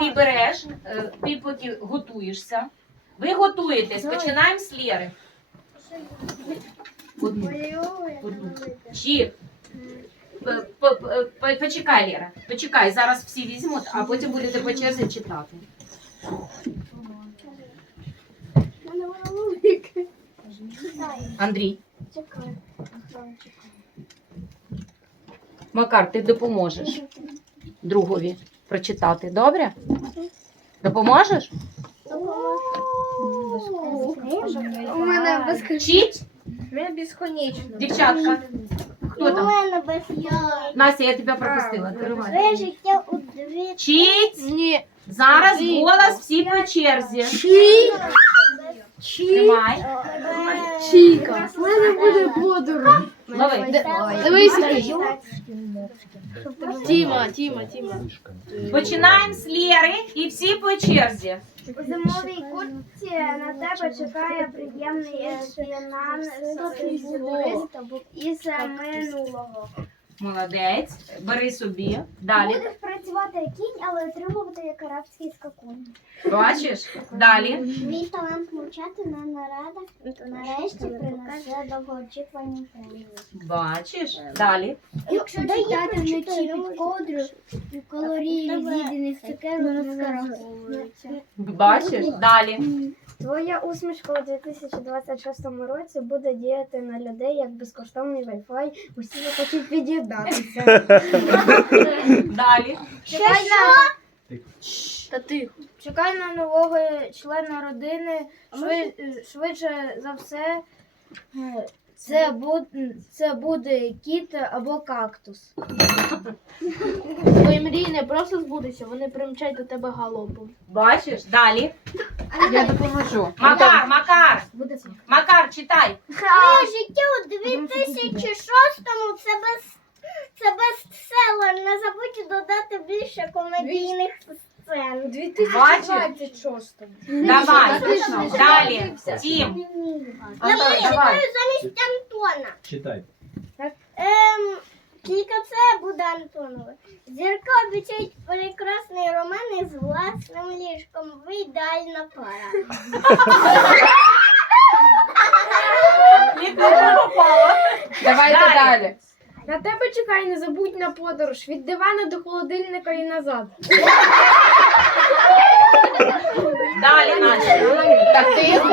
Ти береш, е, ти поки готуєшся. Ви готуєтесь, починаємо з Лєри. Одну. Одну. Чи почекай, Лєра. Почекай, зараз всі візьмуть, а потім будете по черзі читати. Андрій, Макар, ти допоможеш другові прочитати, добре? Допоможеш? У мене безконечно. Вчить, мене безконечно. дівчатка. Хто там? мене Настя, я тебе пропустила. Тривай. Своє життя у дві Вчить. Ні. Зараз голос всі по черзі. Тримай. Чіка. У мене буде подорож. Лови. Дивись. Тіма, Тіма, Тіма. Починаємо з Лєри і всі по черзі. У зимовій куртці на тебе чекає приємний е, фінан із е, минулого. Молодець. Бери собі. Далі. Будеш працювати кінь, але отримувати як арабський скакун. Бачиш? Далі. Мій талант мовчати на нарадах нарешті принесе довгоочікувані премії. Бачиш? Далі. Якщо читати вночі під ковдру, калорії з'їдених цукерок не зараховуються. Бачиш? Далі. Твоя усмішка у 2026 році буде діяти на людей як безкоштовний Wi-Fi. Усі захочуть від'єднатися. Далі. Чекай на, Та ти. чекай на нового члена родини. Шви- швидше за все, е, це буде, це буде кіт або кактус. Твої мрії не просто збудуться, вони примчать до тебе галопом. Бачиш? Далі. Я допоможу. Макар, Макар. Макар, читай. Моє життя у 2006-му це без це бестселер. Не забудь додати більше комедійних сцен. Бачиш? Давай. Далі. Тім. Я Давай, читаю замість Антона. Читай. Ем, тільки це буде Антонове. Зірка обіцяють прекрасний роман із власним ліжком. Ви ідеальна пара. Давайте Далі. далі. На тебе чекай, не забудь на подорож. Від дивана до холодильника і назад. Далі, Настя. Так тихо.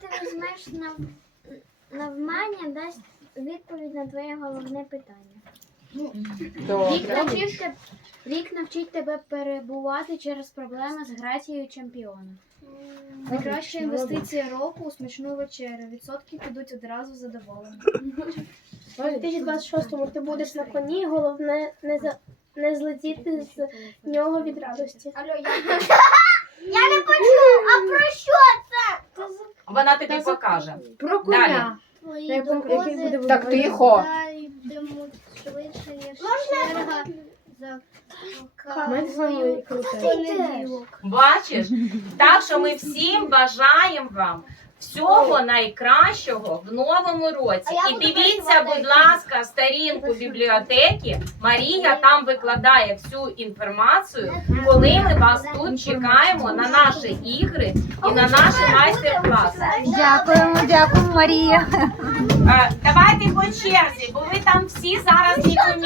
Ти візьмеш нав... навмання, дасть відповідь на твоє головне питання. Рік навчив, тебе, рік навчить тебе перебувати через проблеми з грацією чемпіона. Найкраща інвестиція року у смачну вечерю. Відсотки підуть одразу задоволені. У 2026-му ти будеш на коні, головне не, за... не злетіти з нього від радості. Алло, я... я не почув, а про що це? Вона тобі покаже. Про Далі. Твої Так тихо. йдемуть Бачиш? Так що ми всім бажаємо вам всього найкращого в новому році. І дивіться, будь ласка, сторінку бібліотеки. Марія там викладає всю інформацію, коли ми вас тут чекаємо на наші ігри і на наші майстер-класи. Дякуємо, дякуємо, Марія. Е, Давайте по черзі, бо ви там всі зараз не